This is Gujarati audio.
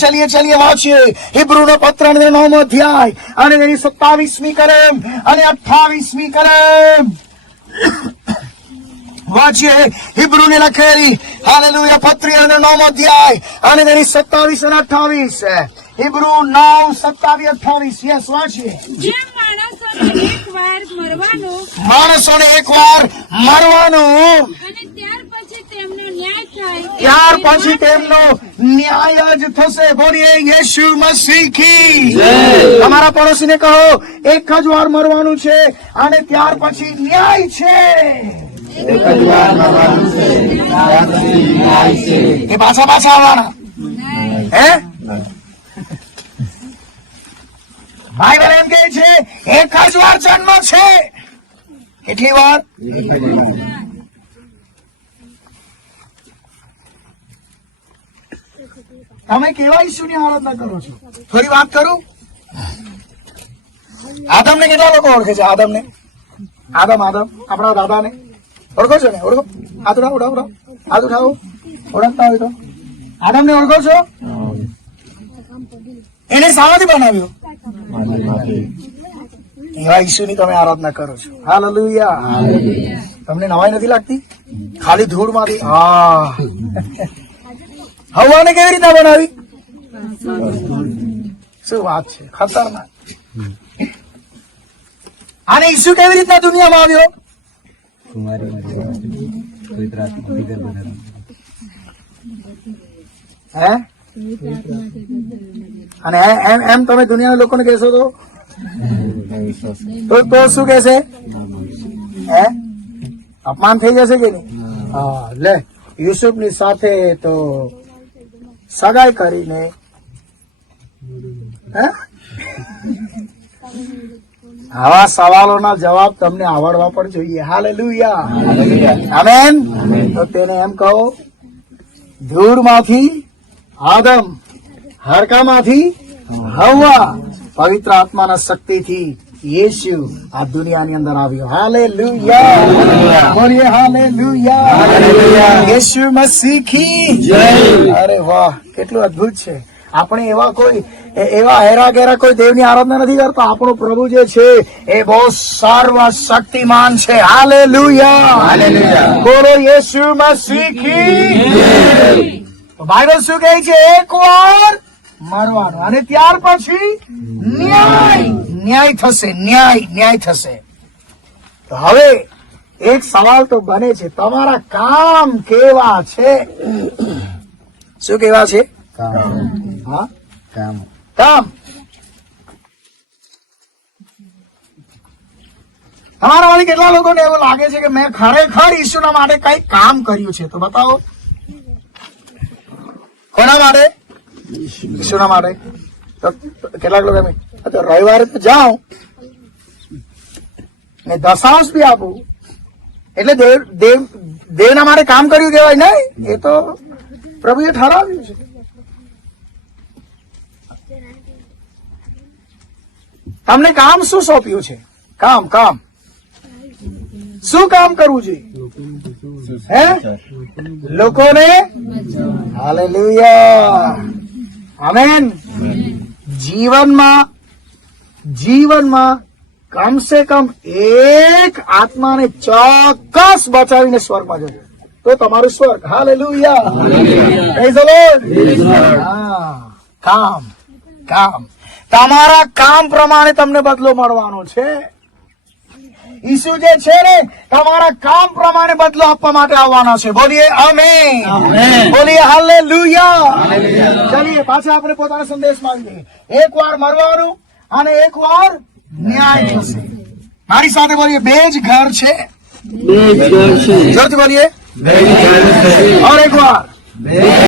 चलिए वाचिए हिब्रूनो पत्र 9 अध्याय અને તેની 27મી કલમ અને 28મી કલમ વાંચીએ. હિબ્રુને લખેલી હાલેલુયા પત્ર 9 અધ્યાય અને તેની 27 અને 28. હિબ્રુ 9, 27, 28. યસ, વાંચીએ. માણસોને એકવાર મરવાનું અને ત્યાર પછી તેમનો ન્યાય જ થશે. બોલીએ યેશુ મસીહ કી જય. તમારા પડોશીને કહો, એક જ વાર મરવાનું છે અને ત્યાર પછી ન્યાય છે. એ પાછા આવવાના હે? બાઇબલ એમ કહે છે એક જ વાર જન્મ છે. કેટલી વાર? તમે કેવા ઈશ્વરની આરાધના કરો છો? થોડી વાત કરું. આદમને કેટલા લોકો ઓળખે છે? આદમ આપણા દાદાને ઓળખો છો ને? ઓળખો. હાથ ઉઠાવો. ઓળખતા હોય તો આદમને ઓળખો છો? એને શામાંથી બનાવ્યો? એવા ઈશ્વરની તમે આરાધના કરો છો. હાલેલુયા. તમને નવાઈ નથી લાગતી? ખાલી ધૂળમાંથી હવાને કેવી રીતના બનાવી? શું વાત છે, ખતરનાક. અને ઈસુ કેવી રીતના દુનિયામાં આવ્યો? હે? અને એમ તમે દુનિયાના લોકોને કહેશો તો શું કહેશે? હે? અપમાન થઈ જશે કે નહીં? હા, લે યુસુફની સાથે તો સગાઈ કરીને આવા સવાલોના જવાબ તમને આવડવા પણ જોઈએ. હાલેલુયા. આમેન. તો તેને એમ કહો, ધૂળમાંથી આદમ, હાડકામાંથી હવ્વા, પવિત્ર આત્માના શક્તિથી યેશુ આ દુનિયાની અંદર આવ્યો. હાલેલુયા. બોલીએ હાલેલુયા. યેશુ મસીહ કી જય. અરે વાહ, કેટલું અદ્ભુત છે. આપણે એવા હેરા ઘેરા કોઈ દેવની આરાધના નથી કરતા. આપણો પ્રભુ જે છે એ બહુ સર્વ શક્તિમાન છે. હાલેલુયા. બોલો યેશુ મસીહ કી જય. બાઇબલ શું કહે છે? એક વાર મરવાનું અને ત્યાર પછી ન્યાય થશે. ન્યાય થશે. તો હવે એક સવાલ તો બને છે, તમારા કામ કેવા છે? શું કેવા છે? કામ. તમારા વાળી કેટલા લોકોને એવું લાગે છે કે મેં ખરેખર ઈશ્વરના માટે કઈ કામ કર્યું છે? તો બતાવો. કોના માટે? ઈશ્વરના માટે. તો કેટલાક લોકો રવિવારે તો જાઉં ને દશાંશ બી આપું એટલે દેવના માટે કામ કર્યું કહેવાય નહીં. એ તો પ્રભુએ ઠરાવ્યું છે. તમને કામ શું સોંપ્યું છે? કામ શું કામ કરવું જોઈએ? હે? લોકોને હાલેલુયા. આમેન. જીવનમાં કમસે કમ એક આત્માને ચોક્કસ બચાવીને સ્વર્ગમાં જજો તો તમારું સ્વર્ગ. હાલેલુયા. Praise the lord. કામ. તમારા કામ પ્રમાણે તમને બદલો મળવાનો છે. ઈસુ જે છે ને તમારા કામ પ્રમાણે બદલો આપવા માટે આવવાના છે. બોલીએ આમેન. બોલીએ હાલેલુયા. ચલીએ પાછા આપણે પોતાના સંદેશમાં આવીએ. એક વાર મરવાનું અને એક વાર ન્યાય થશે. મારી સાથે બોલીએ, બે જ ઘર છે. જોરથી બોલીએ, ઓર એક વાર.